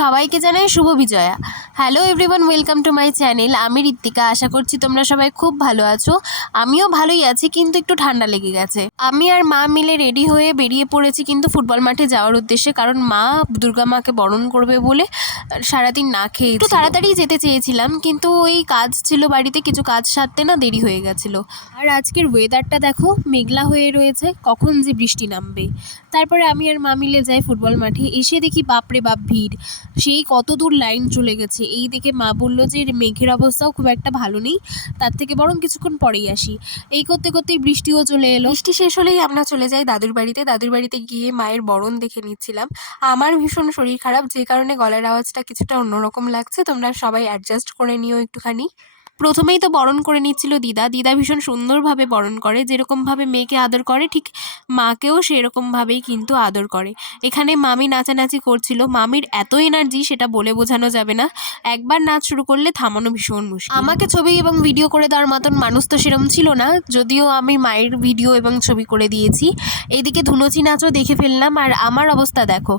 সবাইকে জানাই শুভ Bijoya. Hello everyone, welcome to my channel. আমি ঋত্বিকা। আশা করছি তোমরা সবাই খুব ভালো আছো। আমিও ভালোই আছি, কিন্তু একটু ঠান্ডা লেগে গেছে। আমি আর মা মিলে রেডি হয়ে বেরিয়ে পড়েছি কিন্তু ফুটবল মাঠে যাওয়ার উদ্দেশ্যে, কারণ মা দুর্গা মাকে বরণ করবে বলে সারাদিন না খেয়ে একটু তাড়াতাড়ি যেতে চেয়েছিলাম, কিন্তু ওই কাজ ছিল বাড়িতে, কিছু কাজ সারতে না দেরি হয়ে গেছিলো। আর আজকের ওয়েদারটা দেখো, মেঘলা হয়ে রয়েছে, কখন যে বৃষ্টি নামবে। তারপরে আমি আর মা মিলে যাই ফুটবল মাঠে। এসে দেখি বাপরে বাপ ভিড়, সেই কত দূর লাইন চলে গেছে। এই দেখে মা বলল যে মেঘের অবস্থাও খুব একটা ভালো নেই, তার থেকে বরং কিছুক্ষণ পরেই আসি। এই করতে করতেই বৃষ্টিও চলে এলো। বৃষ্টি শেষ হলেই আমরা চলে যাই দাদুর বাড়িতে। দাদুর বাড়িতে গিয়ে মায়ের বরণ দেখে নিচ্ছিলাম। আমার ভীষণ শরীর খারাপ, যে কারণে গলার আওয়াজটা কিছুটা অন্যরকম লাগছে। তোমরা সবাই অ্যাডজাস্ট করে নিও একটুখানি। প্রথমেই তো বরণ করে নিচ্ছিল দিদা। দিদা ভীষণ সুন্দরভাবে বরণ করে, যেরকমভাবে মেয়েকে আদর করে ঠিক মাকেও সেরকমভাবেই কিন্তু আদর করে। এখানে মামি নাচানাচি করছিল। মামির এত এনার্জি সেটা বলে বোঝানো যাবে না। একবার নাচ শুরু করলে থামানো ভীষণ মুশকিল। আমাকে ছবি এবং ভিডিও করে দেওয়ার মতন মানুষ তো সেরম ছিল না, যদিও আমি মায়ের ভিডিও এবং ছবি করে দিয়েছি। এইদিকে ধুনুচি নাচও দেখে ফেললাম। আর আমার অবস্থা দেখো,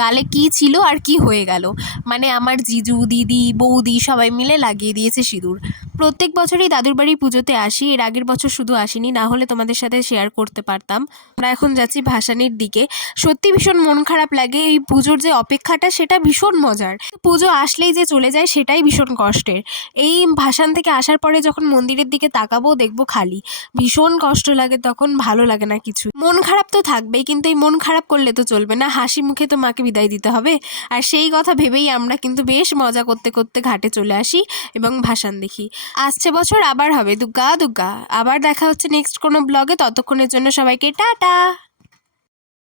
গালে কি ছিল আর কি হয়ে গেল। মানে আমার জিজু, দিদি, বৌদি সবাই মিলে লাগিয়ে দিয়েছে সিঁদুর। প্রত্যেক বছরই দাদুর বাড়ি পুজোতে আসি। এর আগের বছর শুধু আসিনি, না হলে তোমাদের সাথে শেয়ার করতে পারতাম। আমরা এখন যাচ্ছি ভাসানির দিকে। সত্যি ভীষণ মন খারাপ লাগে। এই পুজোর যে অপেক্ষাটা সেটা ভীষণ মজার, পুজো আসলেই যে চলে যায় সেটাই ভীষণ কষ্টের। এই ভাসান থেকে আসার পরে যখন মন্দিরের দিকে তাকাবো, দেখবো খালি, ভীষণ কষ্ট লাগে। তখন ভালো লাগে না কিছু। মন খারাপ তো থাকবেই, কিন্তু এই মন খারাপ করলে তো চলবে না। হাসি মুখে তো মাকে বিদায় দিতে হবে। আর সেই কথা ভেবেই আমরা কিন্তু বেশ মজা করতে করতে ঘাটে চলে আসি এবং ভাসান দেখি। আসছে বছর আবার হবে দুগ্গা দুগ্গা। আবার দেখা হচ্ছে নেক্সট কোনো ব্লগে। ততক্ষণের জন্য সবাইকে টাটা।